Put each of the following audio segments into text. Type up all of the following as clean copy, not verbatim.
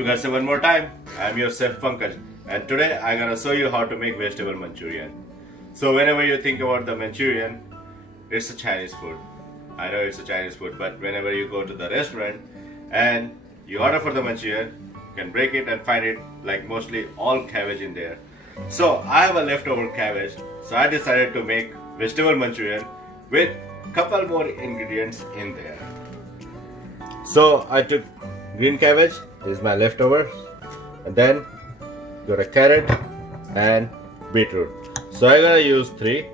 to Garse one more time. I'm your chef Pankaj, and today I'm gonna show you how to make vegetable Manchurian. So whenever you think about the Manchurian, it's a Chinese food. I know it's a Chinese food, but whenever you go to the restaurant and you order for the Manchurian, you can break it and find it like mostly all cabbage in there. So I have a leftover cabbage, so I decided to make vegetable Manchurian with couple more ingredients in there. So I took green cabbage, this is my leftover, and then got a carrot and beetroot. So I'm gonna use three,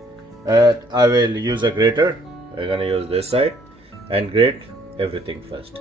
and I will use a grater. I'm gonna use this side and grate everything first.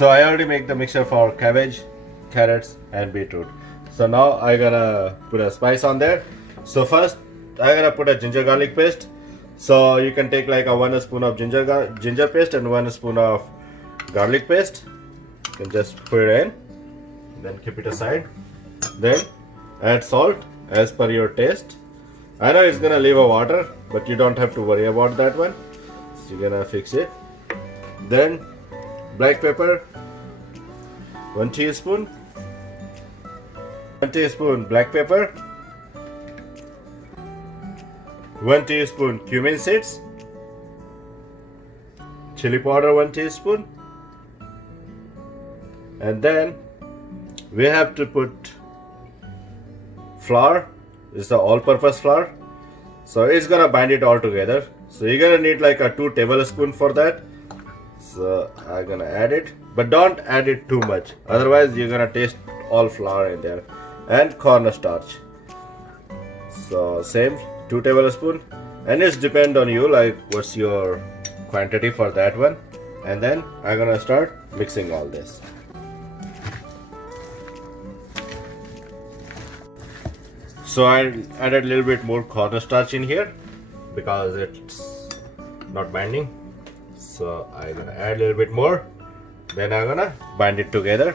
So I already make the mixture for cabbage, carrots and beetroot. So now I gonna put a spice on there. So first I gonna put a ginger garlic paste. So you can take like a 1 spoon of ginger paste and 1 spoon of garlic paste. You can just put it in, then keep it aside. Then add salt as per your taste. I know it's gonna leave a water, but you don't have to worry about that one. So you're gonna fix it. Then black pepper, 1 teaspoon, 1 teaspoon black pepper, 1 teaspoon cumin seeds, chili powder 1 teaspoon, and then we have to put flour. This is the all-purpose flour, so it's gonna bind it all together. So you're gonna need like a 2 tablespoons for that. So I'm gonna add it, but don't add it too much, otherwise you're gonna taste all flour in there. And cornstarch, so same 2 tablespoons, and it's depend on you like what's your quantity for that one. And then I'm gonna start mixing all this. So I added a little bit more cornstarch in here because it's not binding. So I'm gonna add a little bit more, then I'm gonna bind it together.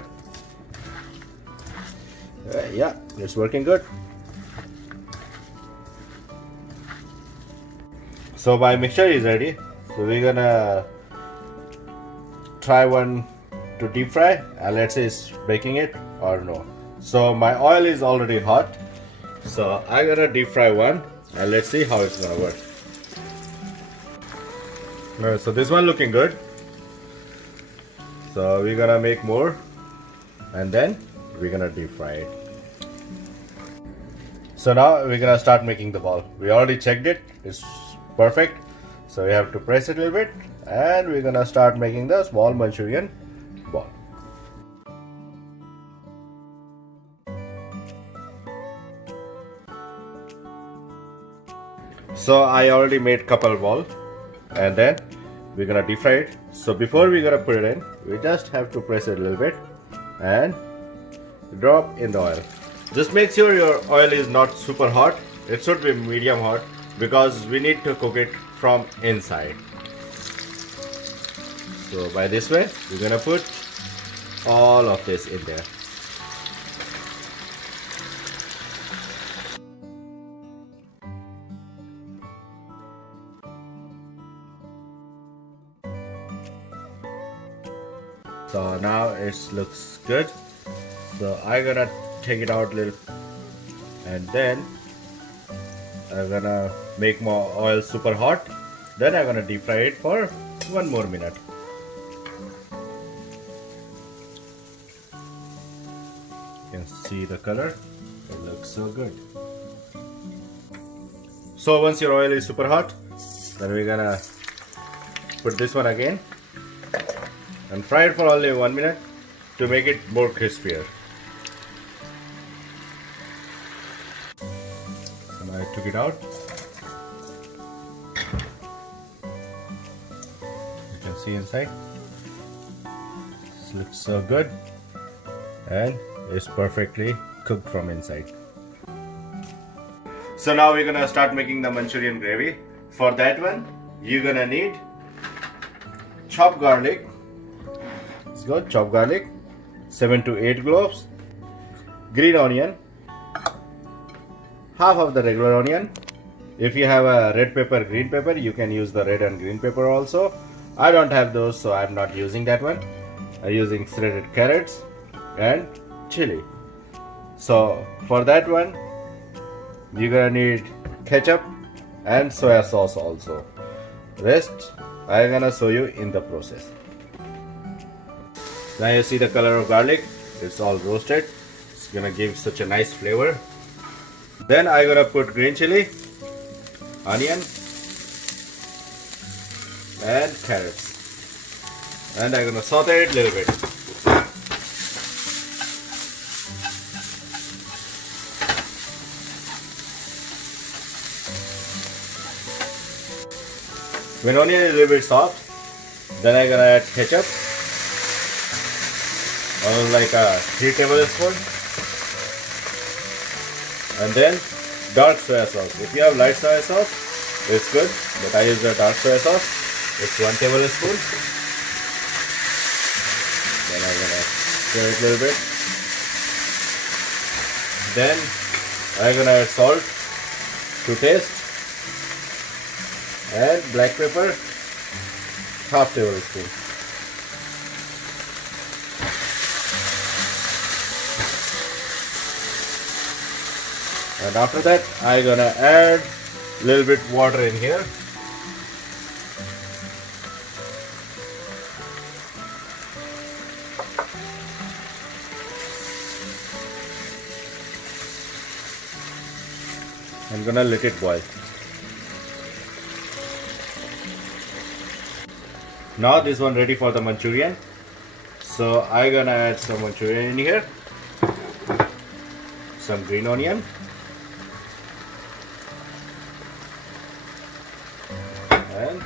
Yeah, it's working good. So my mixture is ready. So we're gonna try one to deep fry, and let's say it's baking it or no. So my oil is already hot, so I'm gonna deep fry one, and let's see how it's gonna work. Alright, so this one looking good. So we're gonna make more, and then we're gonna deep fry it. So now we're gonna start making the ball. We already checked it, it's perfect. So we have to press it a little bit, and we're gonna start making the small Manchurian ball. So I already made couple ball, and then we're gonna deep fry it. So before we're gonna put it in, we just have to press it a little bit and drop in the oil. Just make sure your oil is not super hot. It should be medium hot because we need to cook it from inside. So by this way, we're gonna put all of this in there. So now it looks good. So I'm gonna take it out a little, and then I'm gonna make my oil super hot. Then I'm gonna deep fry it for 1 more minute. You can see the color. It looks so good. So once your oil is super hot, then we're gonna put this one again and fry it for only 1 minute to make it more crispier. And I took it out. You can see inside. This looks so good. and it's perfectly cooked from inside. So now we're gonna start making the Manchurian gravy. For that one, you're gonna need chopped garlic. Let's go, chopped garlic, 7 to 8 cloves, green onion, half of the regular onion. If you have a red pepper, green pepper, you can use the red and green pepper also. I don't have those, so I'm not using that one. I'm using shredded carrots and chili. So for that one, you're gonna need ketchup and soya sauce also. Rest I'm gonna show you in the process. Now you see the color of garlic, it's all roasted. It's gonna give such a nice flavor. Then I'm gonna put green chili, onion and carrots, and I'm gonna saute it a little bit. When onion is a little bit soft, then I'm gonna add ketchup, like a 3 tablespoons, and then dark soya sauce. If you have light soya sauce, it's good, but I use the dark soya sauce. It's 1 tablespoon. Then I'm gonna stir it a little bit. Then I'm gonna add salt to taste and black pepper, half tablespoon. And after that, I'm gonna add a little bit water in here. I'm gonna let it boil. Now this one ready for the Manchurian. So I'm gonna add some Manchurian in here, some green onion, and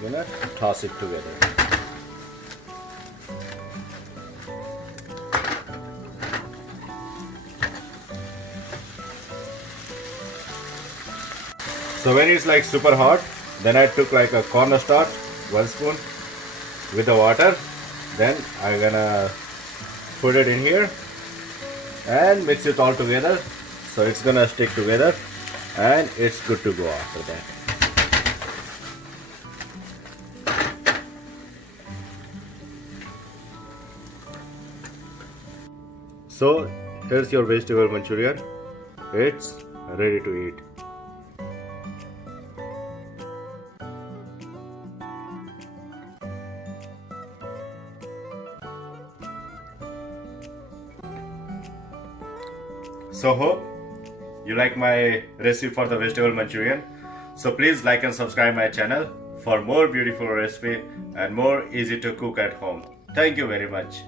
gonna toss it together. So when it's like super hot, then I took like a cornstarch, 1 spoon, with the water. Then I'm gonna put it in here and mix it all together, so it's gonna stick together and it's good to go after that. So here's your vegetable Manchurian. It's ready to eat. So hope you like my recipe for the vegetable Manchurian. So please like and subscribe my channel for more beautiful recipe and more easy to cook at home. Thank you very much.